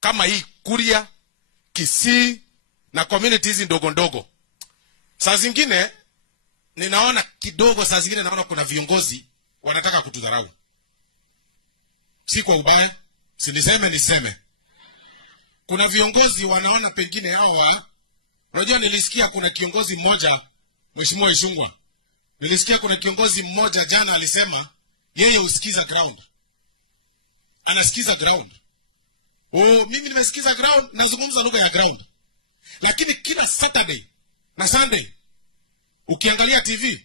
kama hii Kuria, Kisii na communities ndogo ndogo. Saa zingine ninaona kidogo, saa zingine naona kuna viongozi wanataka kutudharau. Si kwa ubaya, si niseme. Kuna viongozi wanaona pengine hawa, unajua nilisikia kuna kiongozi mmoja, Mheshimiwa Ishungwa. Nilisikia kuna kiongozi mmoja jana alisema yeye usikiza ground. Anasikiza ground. Mimi nimesikiza ground, nazungumza lugha ya ground. Lakini kila Saturday na Sunday ukiangalia TV,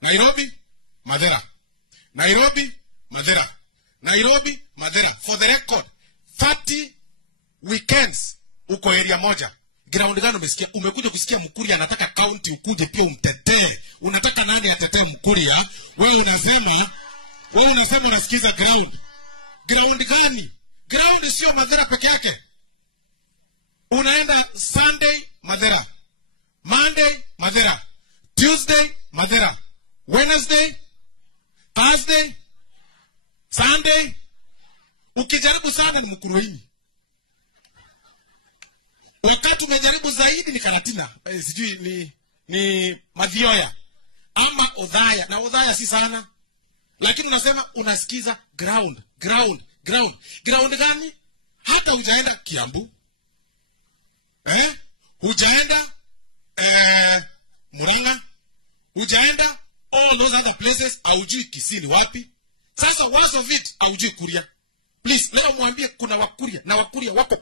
Nairobi, Madera. Nairobi, Madera. Nairobi, Madera. For the record, 30 weekends uko area moja. Ground gani umesikia? Umekuja kusikia Mkuria anataka county ukuje pia umtetee. Unataka nani atetee Mkuria? Wewe unasema unasikiza ground. Ground gani? Ground sio Madera peke yake. Unaenda Sunday, Madera. Monday, Madera. Tuesday, Madera. Wednesday, Thursday, Sunday. Ukijaribu sana ni Mkuruini. Wakati umejaribu zaidi ni Karatina. Sijui ni Mathioya. Ama Othaya. Na Othaya si sana. Lakini unasema unasikiza ground. Ground gani? Hata hujaenda Kiambu. Hujaenda Murang'a. Hujaenda all those other places. Haujui Kisii ni wapi. Sasa worst of it haujui Kuria. Please, leo mwambie kuna Wakuria. Na Wakuria wako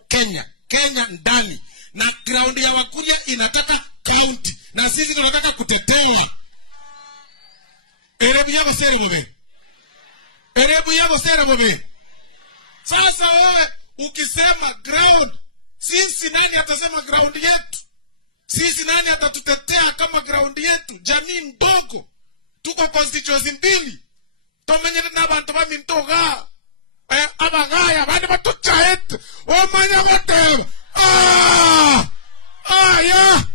Kenya ndani. Na ground ya Wakuria inataka county. Na sisi tunataka kutetewa. Erebu yako sere bobe. Sasa wewe ukisema ground, sisi nani atasema ground yetu? Sisi nani atatutetea kama ground yetu? Jamii ndogo. Tuko constituency 2. Tomenye na bantu ba mintoga. Abagaya bandi batuchaet. Omanya bateba. Ya.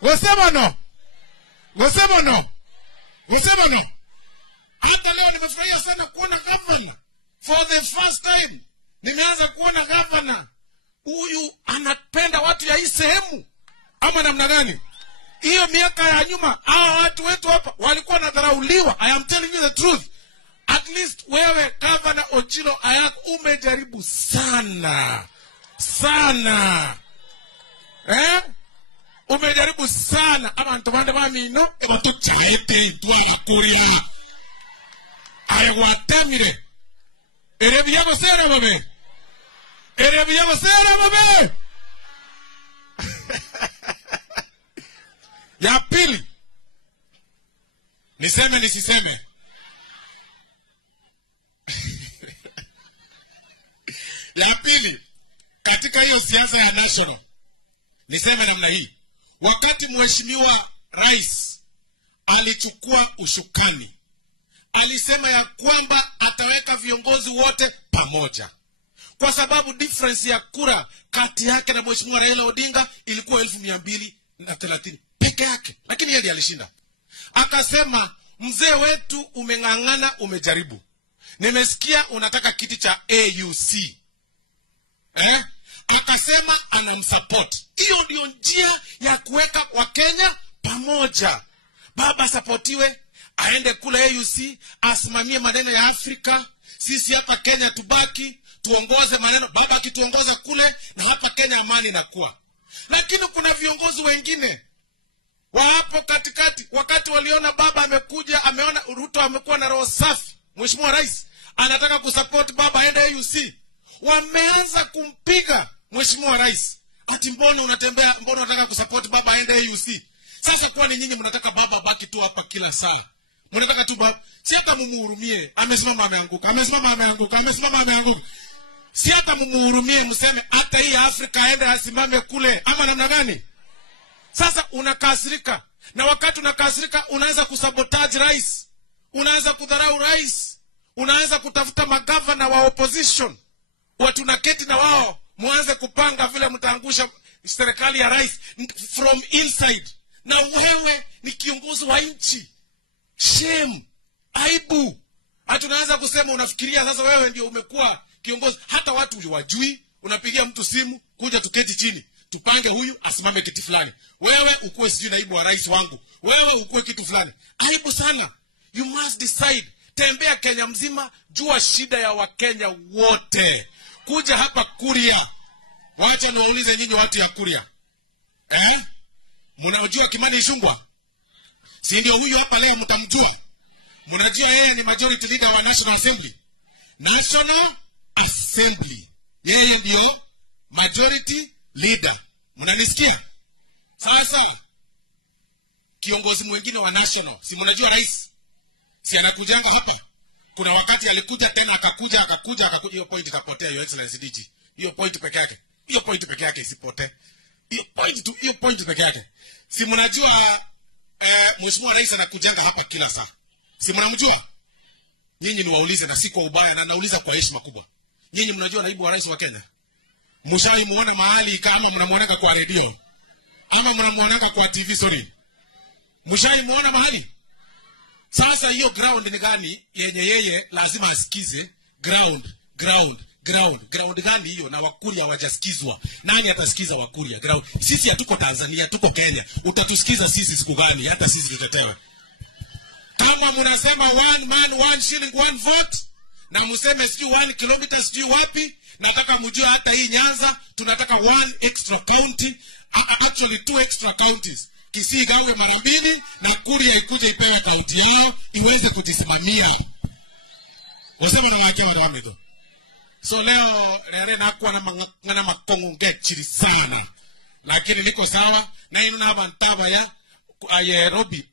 Wasema no. Hata leo nimefurahia sana kuona governor. For the first time nimeanza kuona governor. Huyu anapenda watu ya hii sehemu. Ama namna gani? Hiyo miaka ya nyuma hawa watu wetu hapa walikuwa wanadharauliwa. I am telling you the truth. At least wewe Governor Ochilo Ayako umejaribu sana. Umejaribu sana. Abantu bande bamino ebatuchaete itwa Kuria. Aywatemire. Erebiyago sera babe. Ya pili. Niseme nisiseme. Ya pili, katika hiyo siasa ya national, niseme namna hii. Wakati Mheshimiwa Rais alichukua ushukani, alisema ya kwamba ataweka viongozi wote pamoja. Kwa sababu difference ya kura kati yake na Mheshimiwa Raila Odinga ilikuwa 1230 peke yake. Lakini yeye alishinda. Akasema mzee wetu umeng'ang'ana, umejaribu. Nimesikia unataka kiti cha AUC. Akasema anamsupport. Hiyo ndio njia ya kuweka Wakenya pamoja. Baba supportiwe, aende kule AUC, asimamie maneno ya Afrika. Sisi hapa Kenya tubaki, tuongoze maneno. Baba akituongoza kule na hapa Kenya amani inakuwa. Lakini kuna viongozi wengine wa hapo katikati, wakati waliona baba amekuja, ameona Ruto amekuwa na roho safi, Mheshimiwa Rais anataka kusupport baba aende AUC, wameanza kumpiga Mheshimiwa Rais. Ati mbona unataka kusupport baba aende AUC? Sasa kwa nyinyi mnataka baba baki tu hapa kila saa? Mnataka tu baba, si hata mumuhurumie, amesimama ameanguka. Si hata mumuhurumie, mseme hata hii Afrika aende asimame kule, ama namna gani? Sasa unakasirika. Na wakati unakasirika unaanza kusabotage rais. Unaanza kudharau rais. Unaanza kutafuta magavana wa opposition. Watu naketi na wao muanze kupanga vile mtaangusha serikali ya rais from inside. Na wewe ni kiongozi wa nchi. Shame. Aibu. Hatunaanza kusema unafikiria sasa wewe ndio umekuwa kiongozi. Hata watu uliwajui, unapigia mtu simu, kuja tuketi chini, tupange huyu asimame kiti fulani. Wewe ukuwe sijui naibu wa rais wangu. Wewe ukuwe kitu fulani. Aibu sana. You must decide. Tembea Kenya mzima, jua shida ya Wakenya wote. Kuja hapa Kuria. Wacha niwaulize nyinyi watu ya Kuria. Mnajua Kimani Ichung'wah? Si ndio huyu hapa leo mtamjua? Mnajua yeye ni majority leader wa National Assembly. National Assembly. Yeye ndio majority leader. Mnanisikia? Sasa kiongozi mwingine wa national, si mnajua rais? Si anakujanga hapa? Kuna wakati alikuja tena akakuja hiyo point ikapotea, your excellency DG. Hiyo point peke yake. Hiyo point peke yake isipotee. Hiyo point peke yake. Si mnajua mheshimiwa rais anakujanga hapa kila saa. Si mnamjua? Nyinyi niwaulize na si kwa ubaya na nauliza kwa heshima kubwa. Nyinyi mnajua naibu wa rais wa Kenya? Mshai muona mahali kama mnamuonanga kwa radio ama mnamuonanga kwa TV, sorry. Mshai muona mahali? Sasa hiyo ground ni gani yenye yeye lazima asikize? Ground gani hiyo? Na Wakuria hawajasikizwa. Nani atasikiza Wakuria ground? Sisi hatuko Tanzania, tuko Kenya. Utatusikiza sisi siku gani? Hata sisi tutetewe. Kama mnasema one man, one shilling, one vote, na mseme sijui 1 kilometer sijui wapi, nataka mjue hata hii Nyanza tunataka 1 extra county, actually 2 extra counties. Kisii gawe mara 2 na Kuria ikuje ipewe kaunti yao iweze kujisimamia. Wasema na wake wa Wamido. So leo nakuwa na makongongechiri sana. Lakini niko sawa na ina haba ntaba ya Nairobi.